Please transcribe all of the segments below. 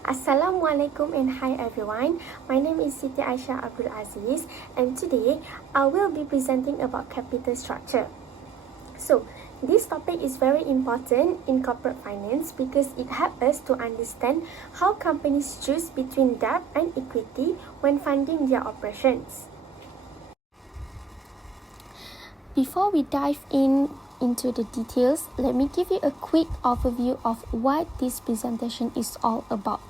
Assalamualaikum and hi everyone. My name is Siti Aisyah Abdul Aziz and today I will be presenting about capital structure. So, this topic is very important in corporate finance because it helps us to understand how companies choose between debt and equity when funding their operations. Before we dive into the details, let me give you a quick overview of what this presentation is all about.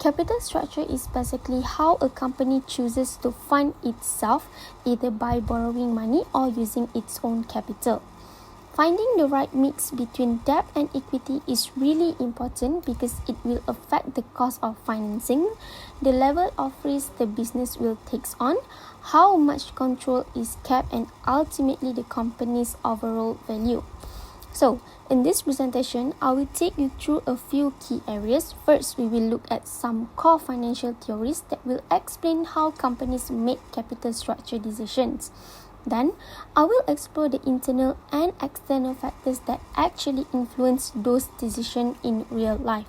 Capital structure is basically how a company chooses to fund itself either by borrowing money or using its own capital. Finding the right mix between debt and equity is really important because it will affect the cost of financing, the level of risk the business will take on, how much control is kept, and ultimately the company's overall value. So, in this presentation, I will take you through a few key areas. First, we will look at some core financial theories that will explain how companies make capital structure decisions. Then, I will explore the internal and external factors that actually influence those decisions in real life.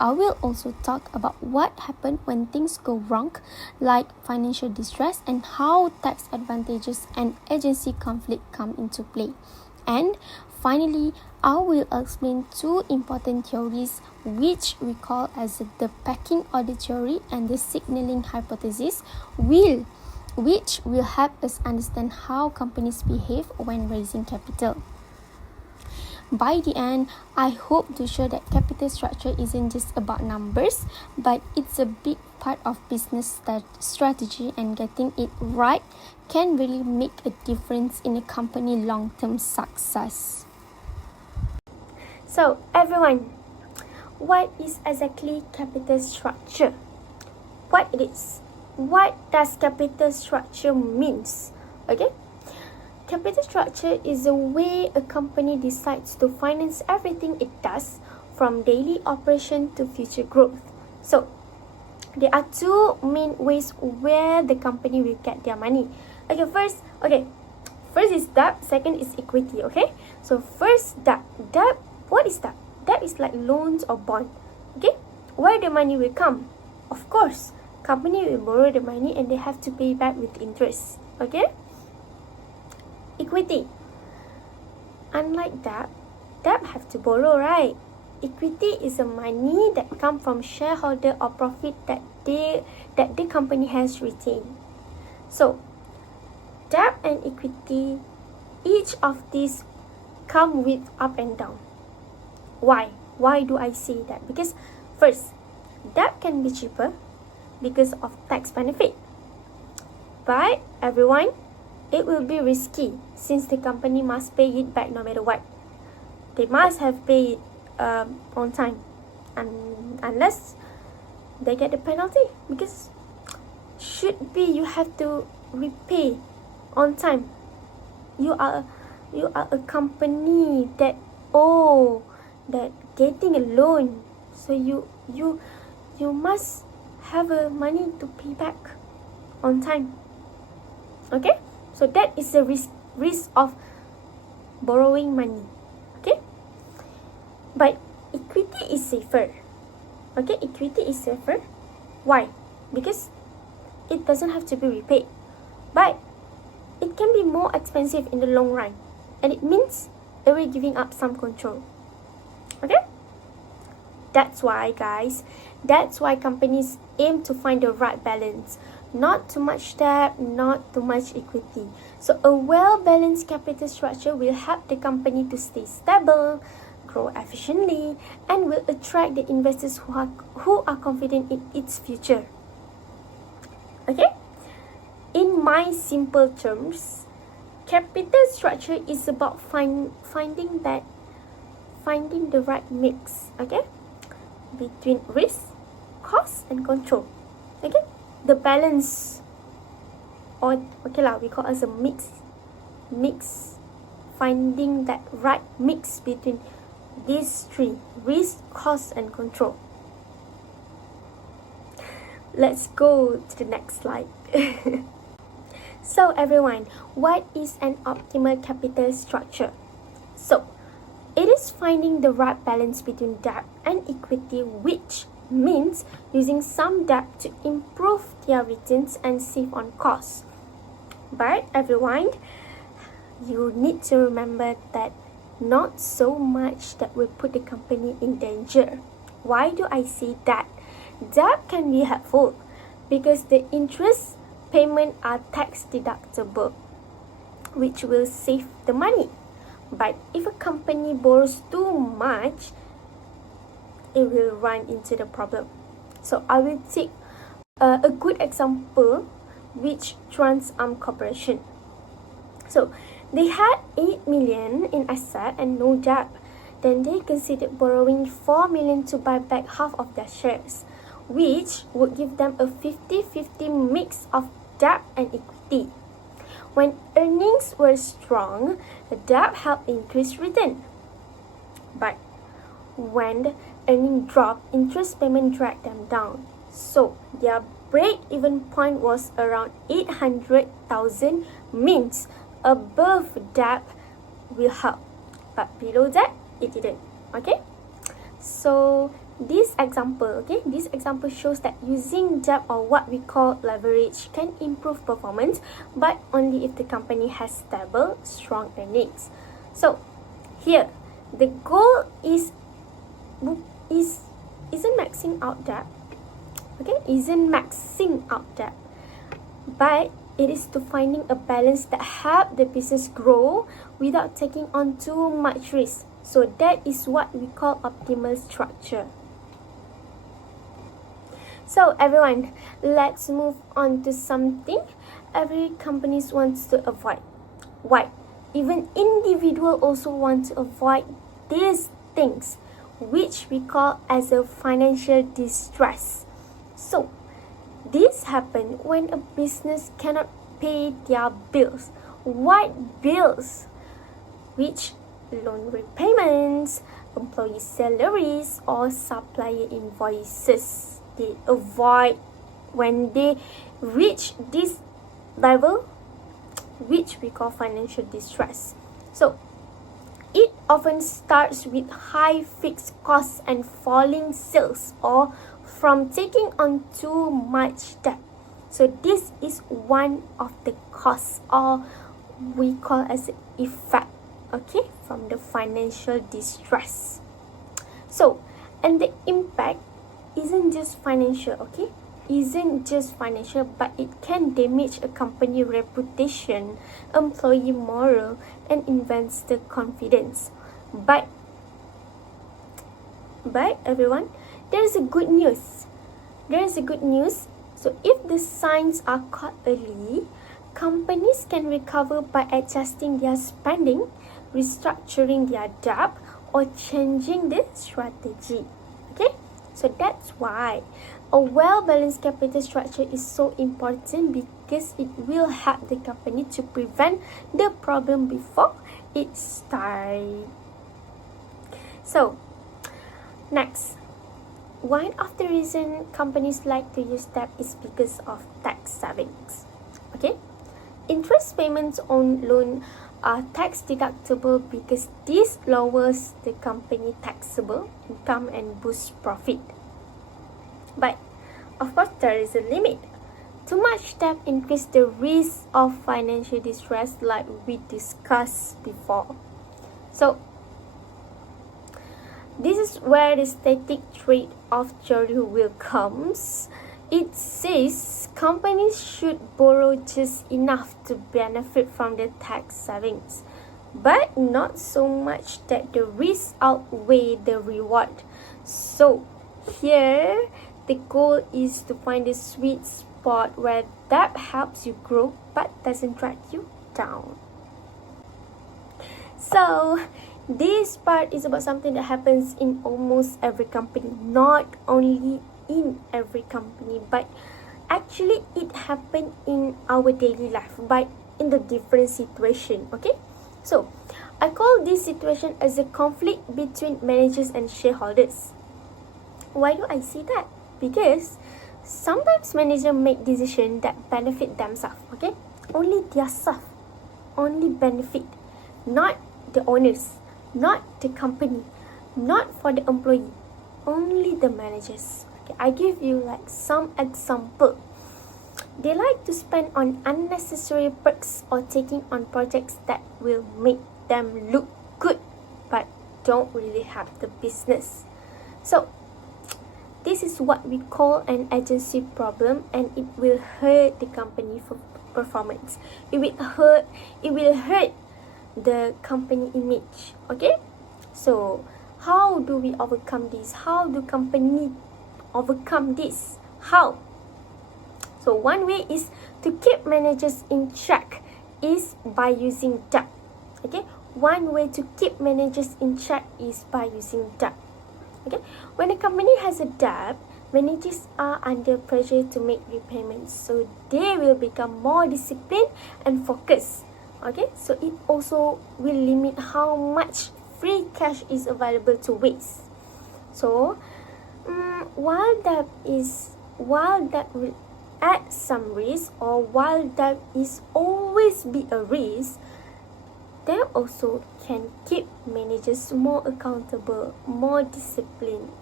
I will also talk about what happens when things go wrong, like financial distress, and how tax advantages and agency conflict come into play. And finally, I will explain two important theories which we call as the pecking order theory and the signaling hypothesis, which will help us understand how companies behave when raising capital. By the end, I hope to show that capital structure isn't just about numbers, but it's a big part of business strategy, and getting it right can really make a difference in a company's long-term success. So, everyone, what is exactly capital structure? What it is? What does capital structure means? Okay? Capital structure is a way a company decides to finance everything it does, from daily operation to future growth. So, there are two main ways where the company will get their money. First is debt, second is equity, okay? So, first debt. Debt, what is that? Debt is like loans or bond, okay? Where the money will come? Of course, company will borrow the money and they have to pay back with interest, okay? Equity. Unlike debt have to borrow, right? Equity is the money that come from shareholder or profit that the company has retained. So, debt and equity, each of these come with up and down. Why? Why do I say that? Because first, debt can be cheaper because of tax benefit. But everyone, it will be risky since the company must pay it back no matter what. They must have paid on time, and unless they get the penalty, because should be you have to repay on time. You are a company that getting a loan, so you must have a money to pay back on time. Okay? So that is the risk of borrowing money. Okay? But equity is safer. Okay? Equity is safer. Why? Because it doesn't have to be repaid. But it can be more expensive in the long run. And it means we're giving up some control. Okay? That's why, guys, companies aim to find the right balance. Not too much debt, not too much equity. So a well-balanced capital structure will help the company to stay stable, grow efficiently, and will attract the investors who are confident in its future. Okay? In my simple terms, capital structure is about finding the right mix, okay, between risk, cost, and control. Okay? The balance, or we call as a mix, finding that right mix between these three: risk, cost, and control. Let's go to the next slide. So everyone, what is an optimal capital structure? So, it is finding the right balance between debt and equity which means using some debt to improve their returns and save on costs. But everyone, you need to remember that not so much that will put the company in danger. Why do I say that? Debt can be helpful because the interest payment are tax deductible, which will save the money. But if a company borrows too much, it will run into the problem. So I will take a good example, which Trans-Am Corporation. So they had 8 million in asset and no debt. Then they considered borrowing 4 million to buy back half of their shares, which would give them a 50-50 mix of debt and equity. When earnings were strong, the debt helped increase return. But when the earnings dropped, interest payment dragged them down. So their break-even point was around 800,000, means above debt will help, but below that it didn't. Okay, so this example shows that using debt, or what we call leverage, can improve performance, but only if the company has stable, strong earnings. So here the goal isn't maxing out debt. Okay, isn't maxing out debt, but it is to finding a balance that help the business grow without taking on too much risk. So that is what we call optimal structure. So everyone, let's move on to something every company wants to avoid. Why? Even individual also want to avoid these things, which we call as a financial distress. So this happen when a business cannot pay their bills. What bills? Which loan repayments, employee salaries, or supplier invoices. They avoid when they reach this level, which we call financial distress. So it often starts with high fixed costs and falling sales, or from taking on too much debt. So this is one of the causes, or we call as effect, okay, from the financial distress. So, and the impact isn't just financial, okay? Isn't just financial, but it can damage a company reputation, employee morale, and investor confidence. But everyone, there is a good news. So if the signs are caught early, companies can recover by adjusting their spending, restructuring their debt, or changing the strategy. Okay? So that's why a well-balanced capital structure is so important, because it will help the company to prevent the problem before it starts. So, next, one of the reasons companies like to use debt is because of tax savings. Okay? Interest payments on loan are tax deductible because this lowers the company taxable income and boosts profit. But of course, there is a limit. Too much debt increases the risk of financial distress, like we discussed before. So this is where the static trade-off theory will comes. It says companies should borrow just enough to benefit from the tax savings, but not so much that the risks outweigh the reward. So here, the goal is to find a sweet spot where that helps you grow but doesn't drag you down. So this part is about something that happens in almost every company, not only in every company, but actually it happened in our daily life, but in the different situation. Okay, so I call this situation as a conflict between managers and shareholders. Why do I say that? Because sometimes managers make decisions that benefit themselves. Okay, only their self, only benefit, not the owners, not the company, not for the employee, only the managers. Okay, I give you like some example. They like to spend on unnecessary perks or taking on projects that will make them look good but don't really have the business. So this is what we call an agency problem, and it will hurt the company for performance. It will hurt the company image. Okay, so how do we overcome this? How do company overcome this? How? So one way is to keep managers in check is by using debt. Okay, one way to keep managers in check is by using debt. Okay, when a company has a debt, managers are under pressure to make repayments, so they will become more disciplined and focused. Okay, so it also will limit how much free cash is available to waste. So while that will add some risk, or while that is always be a risk, that also can keep managers more accountable, more disciplined.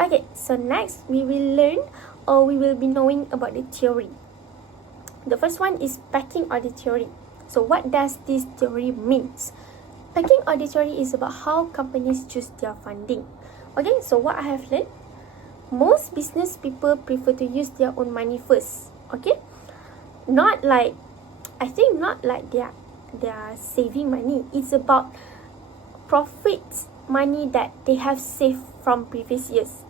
Okay, so next we will learn, or we will be knowing about the theory. The first one is pecking order theory. So what does this theory means? Pecking order theory is about how companies choose their funding. Okay, so what I have learned, most business people prefer to use their own money first. Okay, not like they are saving money. It's about profits, money that they have saved from previous years.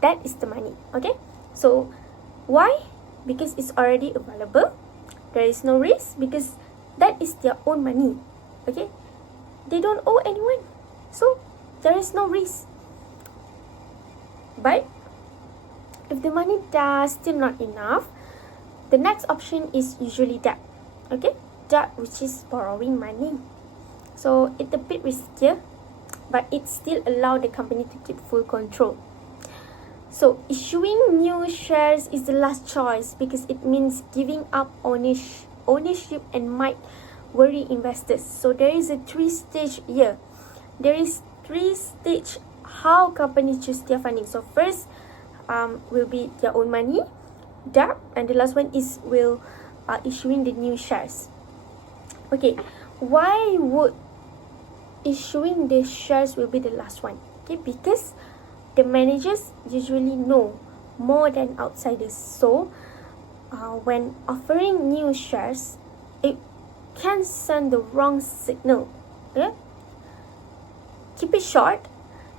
That is the money. Okay, so why? Because it's already available. There is no risk because that is their own money. Okay, they don't owe anyone, so there is no risk. But if the money does still not enough, the next option is usually debt. Okay, debt, which is borrowing money. So it's a bit riskier, but it still allows the company to keep full control. So issuing new shares is the last choice because it means giving up ownership and might worry investors. So there is a 3-stage here. There is 3-stage how companies choose their funding. So first will be their own money, debt, and the last one is issuing the new shares. Okay, why would issuing the shares will be the last one? Okay, because the managers usually know more than outsiders. So when offering new shares, it can send the wrong signal. Okay? Keep it short.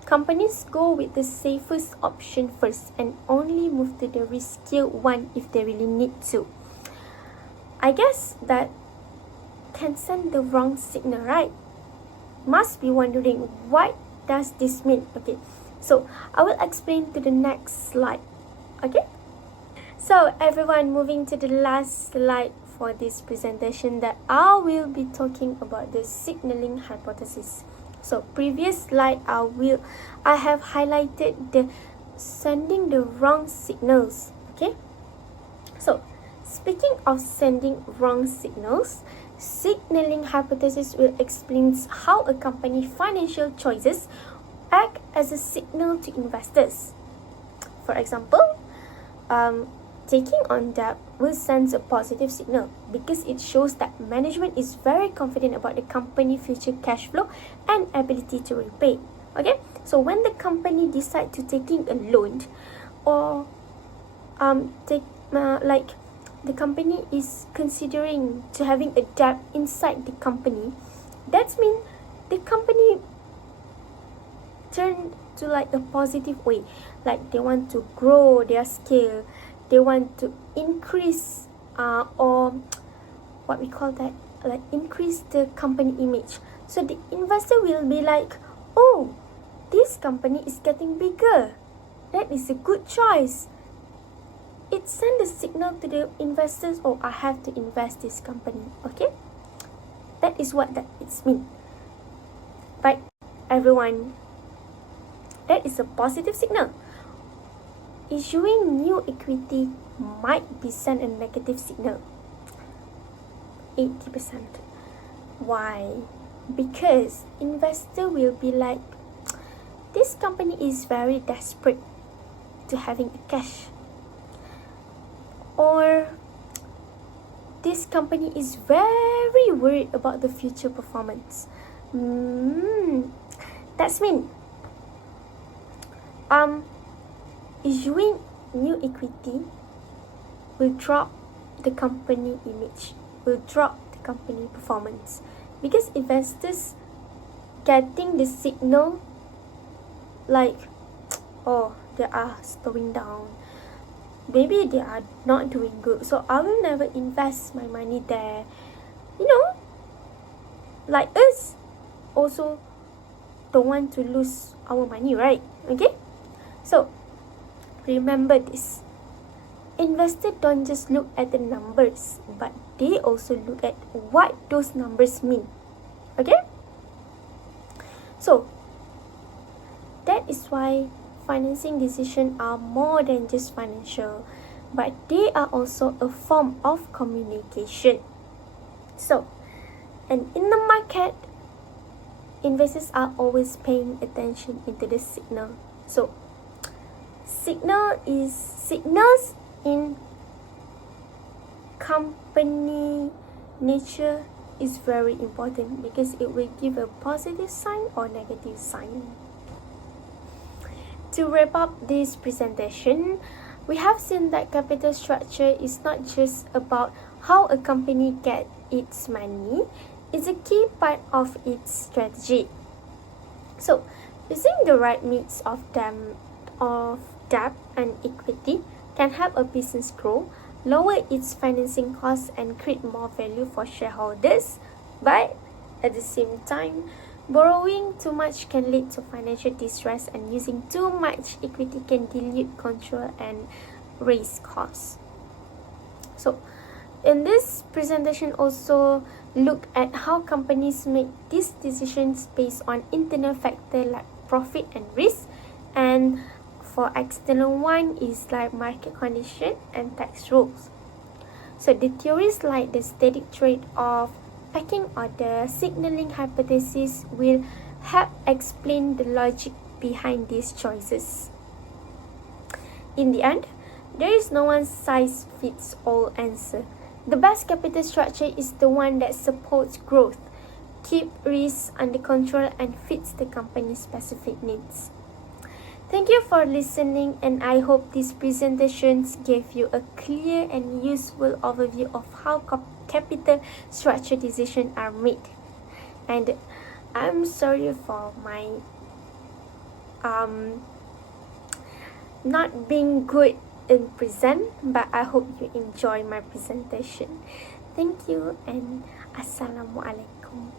Companies go with the safest option first and only move to the riskier one if they really need to. I guess that can send the wrong signal, right? Must be wondering, what does this mean? Okay, so I will explain to the next slide. Okay, so everyone, moving to the last slide for this presentation, that I will be talking about the signaling hypothesis. So previous slide I have highlighted the sending the wrong signals. Okay, so speaking of sending wrong signals, signaling hypothesis will explain how a company's financial choices act as a signal to investors. For example, taking on debt will send a positive signal because it shows that management is very confident about the company's future cash flow and ability to repay. Okay, so when the company decide to taking a loan, or the company is considering to having a debt inside the company, that means the company turn to like a positive way, like they want to grow their scale, they want to increase or what we call that, like increase the company image. So the investor will be like, oh, this company is getting bigger, that is a good choice. It sends a signal to the investors, oh, I have to invest this company. Okay, that is what that it's mean. But everyone, that is a positive signal. Issuing new equity might be sent a negative signal. 80%. Why? Because investor will be like, this company is very desperate to having a cash, or this company is very worried about the future performance. That's mean issuing new equity will drop the company image, will drop the company performance, because investors getting the signal like, oh, they are slowing down, maybe they are not doing good, so I will never invest my money there. Like us also don't want to lose our money, right? Okay, so remember this. Investors don't just look at the numbers, but they also look at what those numbers mean. Okay, so that is why financing decisions are more than just financial, but they are also a form of communication. So, and in the market, investors are always paying attention into the signal. So, signals in company nature is very important, because it will give a positive sign or negative sign. To wrap up this presentation, we have seen that capital structure is not just about how a company gets its money, it's a key part of its strategy. So, using the right mix of debt and equity can help a business grow, lower its financing costs, and create more value for shareholders. But at the same time, borrowing too much can lead to financial distress, and using too much equity can dilute control and raise costs. So, in this presentation also look at how companies make these decisions based on internal factors like profit and risk, and for external one is like market condition and tax rules. So the theories like the static trade-off, pecking order, signaling hypothesis will help explain the logic behind these choices. In the end, there is no one-size-fits-all answer. The best capital structure is the one that supports growth, keeps risks under control, and fits the company's specific needs. Thank you for listening, and I hope these presentations gave you a clear and useful overview of how capital structure decisions are made. And I'm sorry for my not being good in present, but I hope you enjoy my presentation. Thank you, and Assalamualaikum.